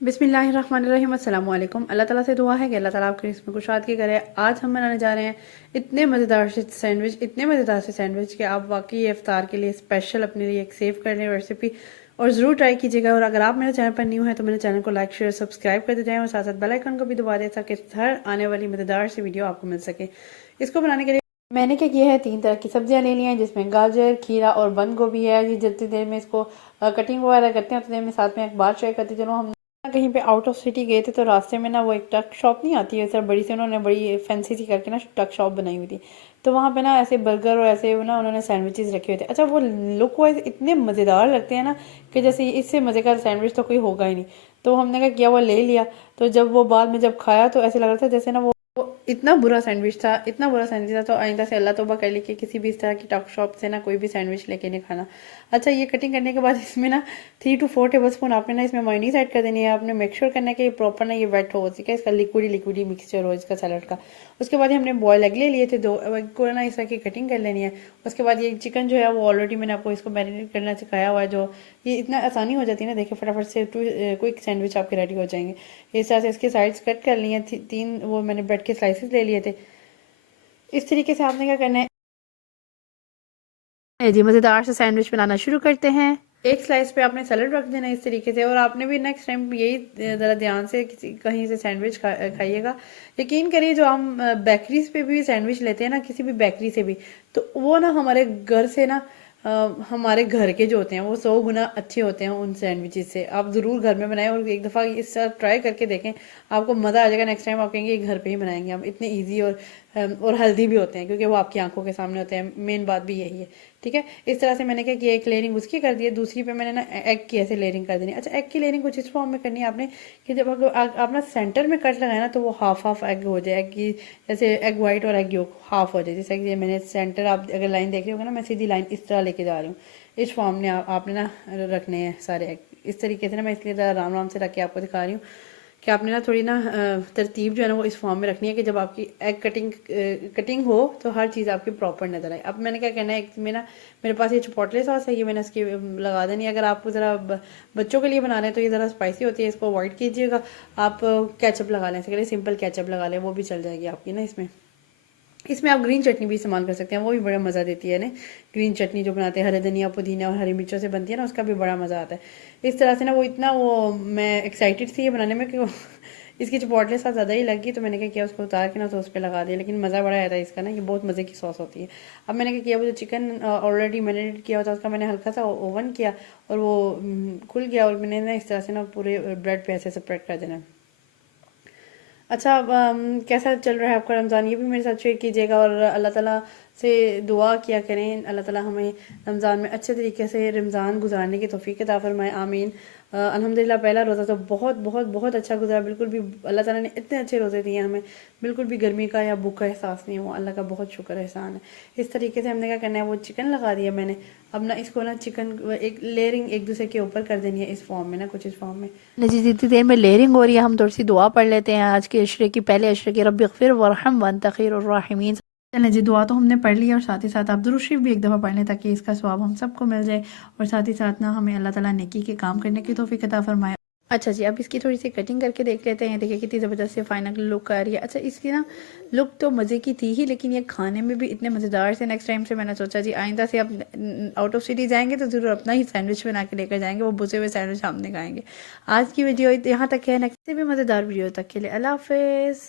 बिस्मिल्लाहिर्रहमानिर्रहीम अस्सलाम वालेकुम। अल्लाह ताला से दुआ है कि अल्लाह ताला आपके इसमें कुशाद की करे। आज हम बनाने जा रहे हैं इतने मज़ेदार से सैंडविच, इतने मज़ेदार से सैंडविच कि आप वाकई ये इफ्तार के लिए स्पेशल अपने लिए एक सेव कर लें रेसिपी और ज़रूर ट्राई कीजिएगा। और अगर आप मेरे चैनल पर न्यू हैं तो मेरे चैनल को लाइक शेयर सब्सक्राइब कर देते हैं और साथ साथ बेल आइकन को भी दबा दें ताकि हर आने वाली मज़ेदार सी वीडियो आपको मिल सके। इसको बनाने के लिए मैंने क्या किया है, 3 तरह की सब्जियां ले ली हैं जिसमें गाजर, खीरा और बंद गोभी है। ये जितनी देर में इसको कटिंग वगैरह करते हैं उतनी देर में साथ में एक बार शेयर करते चलो। हम कहीं पे आउट ऑफ सिटी गए थे तो रास्ते में ना वो एक टक शॉप नहीं आती है सर, बड़ी सी उन्होंने बड़ी फैंसी सी करके ना टक शॉप बनाई हुई थी। तो वहाँ पे ना ऐसे बर्गर और ऐसे ना उन्होंने सैंडविचेस रखे हुए थे। अच्छा, वो लुक वाइज इतने मज़ेदार लगते हैं ना कि जैसे इससे मज़े का सैंडविच तो कोई होगा ही नहीं। तो हमने क्या किया, वो ले लिया। तो जब वो बाद में जब खाया तो ऐसे लग रहा था जैसे ना वो इतना बुरा सैंडविच था, इतना बुरा सैंडविच था। तो आइंदा से अल्लाह तौबा कर ली कि किसी भी इस तरह की टॉक शॉप से ना कोई भी सैंडविच लेके नहीं खाना। अच्छा, ये कटिंग करने के बाद इसमें ना 3 to 4 टेबल स्पून आपने ना इसमें मायोनीज ऐड कर देनी है। आपने मेक श्योर करना है कि प्रॉपर ना ये वेट हो, ठीक है, इसका लिक्विडी लिक्विडी मिक्सचर हो इसका सैलड का। उसके बाद हमने बॉयल एग ले लिए थे 2 एग को ना इस तरह की कटिंग कर लेनी है। उसके बाद ये चिकन जो है वो ऑलरेडी मैंने आपको इसको मैरिनेट करना सिखाया हुआ है। जो ये इतना आसानी हो जाती है ना, देखिए फटाफट से क्विक सैंडविच आपके रेडी हो जाएंगे। इस तरह से इसके साइड्स कट कर लिए हैं। 3 वो मैंने ब्रेड के स्लाइसेस ले लिए थे। इस तरीके से आपने क्या करना है जी, मज़ेदार से सैंडविच बनाना शुरू करते हैं। एक स्लाइस पे आपने सैलड रख देना है इस तरीके से। और आपने भी नेक्स्ट टाइम यही ज़रा ध्यान से किसी कहीं से सैंडविच खाइएगा। यकीन करिए, जो हम बेकरीज पे भी सैंडविच लेते हैं ना, किसी भी बेकरी से भी, तो वो ना हमारे घर से ना हमारे घर के जो होते हैं वो 100 गुना अच्छे होते हैं उन सैंडविचेस से। आप ज़रूर घर में बनाएं और एक दफ़ा इस तरह ट्राई करके देखें, आपको मज़ा आ जाएगा। नेक्स्ट टाइम आप कहेंगे ये घर पे ही बनाएंगे हम। इतने ईजी और हेल्दी भी होते हैं क्योंकि वो आपकी आंखों के सामने होते हैं। मेन बात भी यही है, ठीक है। इस तरह से मैंने क्या किया, एक लेयरिंग उसकी कर दी है, दूसरी पे मैंने ना एग की ऐसे लेयरिंग कर देनी है। अच्छा, एग की लेयरिंग कुछ इस फॉर्म में करनी है आपने कि जब आप ना सेंटर में कट लगाए ना तो वो हाफ हाफ एग हो जाए। एग की जैसे एग वाइट और एग योक हाफ हो जाए। जैसे कि मैंने सेंटर, आप अगर लाइन देख रहे होगे ना, मैं सीधी लाइन इस तरह लेके जा रही हूँ। इस फॉर्म में आपने ना रखने हैं सारे एग इस तरीके से ना। मैं इसलिए आराम आराम से रख के आपको दिखा रही हूँ कि आपने ना थोड़ी ना तरतीब जो है ना वो इस फॉर्म में रखनी है कि जब आपकी एग कटिंग हो तो हर चीज़ आपकी प्रॉपर नजर आए। अब मैंने क्या करना है, एक में ना मेरे पास ये चिपोटले सॉस है, ये मैंने इसकी लगा देनी है। अगर आप ज़रा बच्चों के लिए बना रहे हैं तो ये ज़रा स्पाइसी होती है, इसको अवॉइड कीजिएगा। आप केचप लगा लें, इसके लिए सिंपल केचप लगा लें, वो भी चल जाएगी आपकी ना। इसमें इसमें आप ग्रीन चटनी भी इस्तेमाल कर सकते हैं, वो भी बड़ा मज़ा देती है ना। ग्रीन चटनी जो बनाते हैं हरे धनिया पुदीना और हरी मिर्चों से बनती है ना, उसका भी बड़ा मज़ा आता है। इस तरह से ना वो इतना वो मैं एक्साइटेड थी ये बनाने में कि इसकी चिपोटले साथ ज़्यादा ही लगी। तो मैंने क्या किया, उसको उतार के ना तो उस पर लगा दिया। लेकिन मज़ा बड़ा आया था इसका ना, ये बहुत मज़े की सॉस होती है। अब मैंने क्या किया, वो जो चिकन ऑलरेडी मैरिनेट किया हुआ था उसका मैंने हल्का सा ओवन किया और वो खुल गया। और मैंने ना इस तरह से ना पूरे ब्रेड पे ऐसे स्प्रेड कर देना। अच्छा, अब कैसा चल रहा है आपका रमज़ान, ये भी मेरे साथ शेयर कीजिएगा। और अल्लाह ताला से दुआ किया करें, अल्लाह ताला हमें रमज़ान में अच्छे तरीके से रमज़ान गुजारने की तौफीक अता फरमाए, आमीन। अल्हम्दुलिल्लाह पहला रोज़ा तो बहुत बहुत बहुत अच्छा गुजरा। बिल्कुल भी अल्लाह ताला ने इतने अच्छे रोज़े दिए हमें, बिल्कुल भी गर्मी का या भूख का एहसास नहीं हुआ। अल्लाह का बहुत शुक्र एहसान है। इस तरीके से हमने क्या करना है, वो चिकन लगा दिया मैंने। अब ना इसको ना चिकन एक लेयरिंग एक दूसरे के ऊपर कर देनी है इस फॉर्म में ना, कुछ इस फॉर्म में। जी, जितनी देर में लेयरिंग हो रही है हम थोड़ी सी दुआ पढ़ लेते हैं आज के अशरे की। पहले अशरे की रब्बिग़फिर वरहम वअन्त खैरुर राहिमीन। चलें जी, दुआ तो हमने पढ़ ली और साथ ही साथ आप दुरूद शरीफ भी एक दफ़ा पढ़ लें ताकि इसका सवाब हम सबको मिल जाए। और साथ ही साथ ना हमें अल्लाह ताला नेकी के काम करने की तौफीक अता फरमाए। अच्छा जी, अब इसकी थोड़ी सी कटिंग करके देख लेते हैं। देखिए कितनी ज़बरदस्त से फाइनल लुक आ रही है। अच्छा, इसकी ना लुक तो मज़े की थी ही, लेकिन ये खाने में भी इतने मज़ेदार से। नेक्स्ट टाइम से मैंने सोचा जी आइंदा से आप आउट ऑफ सिटी जाएंगे तो ज़रूर अपना ही सैंडविच बना के लेकर जाएंगे, वो बुसे हुए सैंडविच हम नहीं खाएंगे। आज की वीडियो यहाँ तक है, नेक्स्ट से भी मज़ेदार वीडियो तक के लिए अल्लाह हाफिज़।